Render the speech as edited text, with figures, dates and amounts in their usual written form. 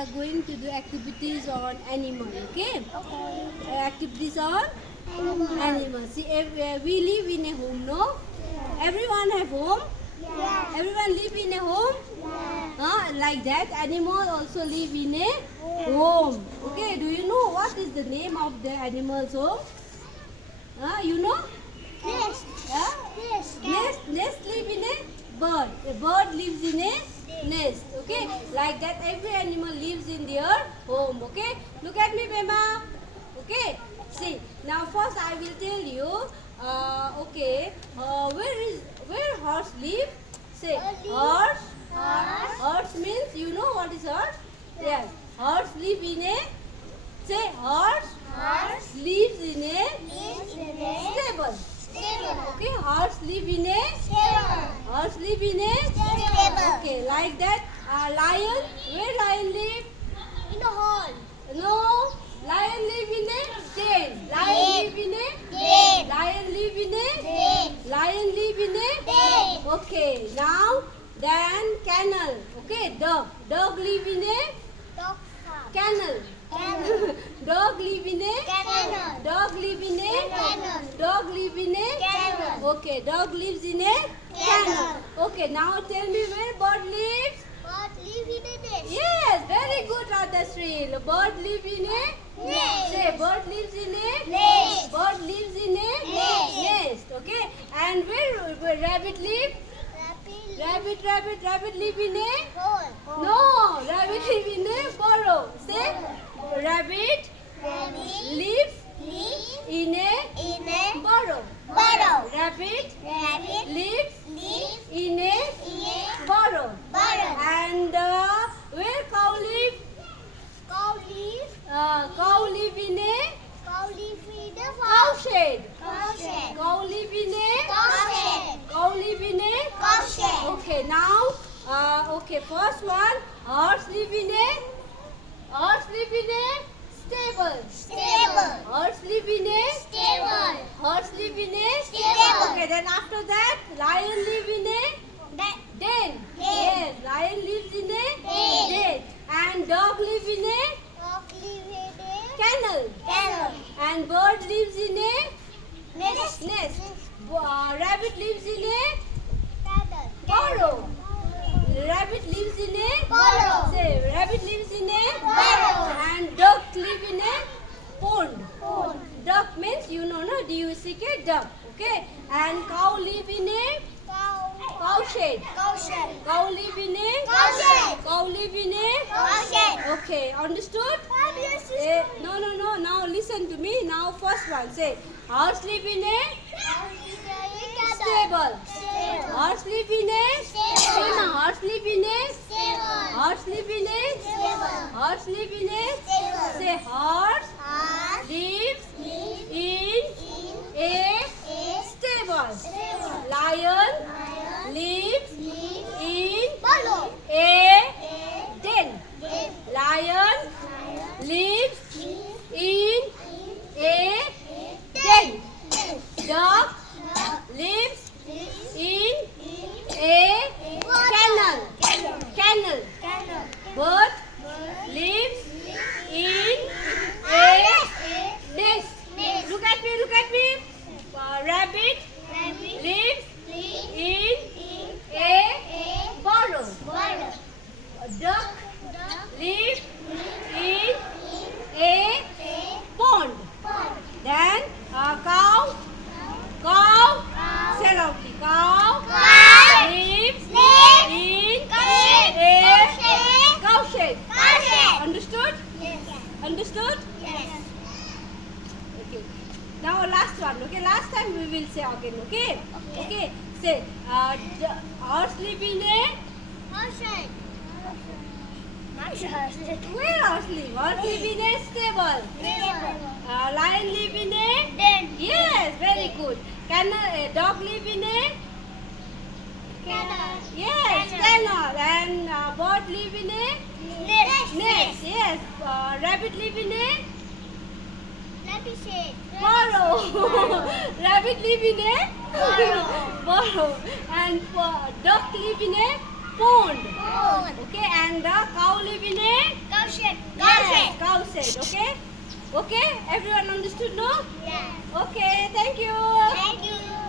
are going to do activities on animal. Okay? Activities on animals. See, we live in a home, no? Everyone have home. Everyone live in a home. Like that, animal also live in a home. Okay? Do you know what is the name of the animal's home? You know? Nest. Nest live in a bird. A bird lives in a nest. Okay, like that every animal lives in their home. Okay, look at me, Bema. Okay, see now first I will tell you. Where horse live? Say horse. Horse means you know what is horse? Yes, horse live in a. Say horse. Lives in a stable. Okay, horse live in a. Horse live in a. Okay, like that. Lion. Where lion live? In a hall. No. Lion live in a den. Lion live in a. Den. Lion live in a. Den. Lion live in a. Den. Okay, now then kennel. Okay, dog. Dog live in a Dog farm. kennel. Kennel. Dog live in a. Kennel. Dog live in a. Kennel. Dog live in a. Kennel. Okay, dog lives in a kennel. Okay, now tell me where bird lives. Bird live in a nest. Yes, very good, Radhasree. Bird live in a. Nest. Say, bird lives in a. Nest. Bird lives in a Nest. Okay, and where rabbit live? Rabbit live in a. Hole. No, rabbit live in a burrow. Say, rabbit lives in a In a burrow. burrow. Rabbit Rabbit lives lives in a in a burrow. burrow. And where cow live? Cow live. Cow live in a Cow live in a cow farm. shed. Cow shed. Cow live in a Cow shed. cow live in a. Cow shed. Okay, now first one, horse live in a stable. Stable. Horse live in a Stable. horse live in a Stable. Okay, then after that, lion live in a den. Den. Yes, lion lives in a Den. den. And dog live in a Dog live in a kennel. kennel. And bird lives in a Nest. nest. Rabbit lives in a Paddle. burrow. Rabbit lives in a Burrow. Say, rabbit lives in a Burrow. and duck live in a pond. Pond. Duck means you know, no? D-U-C-K, duck. Okay. And cow live in a cow shed. Cow shed. Cow live in a Cow shed. cow live in a Cow shed. Okay, understood? Stable. No. Now listen to me. Now first one. Say, horse live in a stable. Horse live in a Stable. horse live in a Stable. horse live in a Stable. horse live in a Stable. say horse Horse lives lives in a in stable. stable. Lion Lion lives lives in burrow. a A den. den. Lion Lion lives lives in in a a den. den. Dog Dog lives lives in in a a kennel. kennel. Kennel. Kennel. Bird Bird lives lives in a a nest. nest. Look at me. Rabbit Rabbit lives lives in in a a burrow. burrow. Duck Dog lives lives in a in pond. a pond. Then cow Cow say loudly. Cow Cow lives lives in in a cow shed. Cow shed. Understood? Yes. Understood? Yes. Okay. Now last one. Okay. Last time we will say again. Okay. Okay. Say horse live in a Horse. where horse live? Horse live in a stable. Lion live in a Den. yes. Very good. Dog live in a Kennel. yes kennel. And bird live in a nest. Yes. Rabbit live in a Rabbit shed. burrow. Rabbit live in a Burrow. burrow. And duck live in a pond. Pond. Okay. And the cow live in a Cow said. Okay? Okay? Everyone understood, no? Yes. Okay.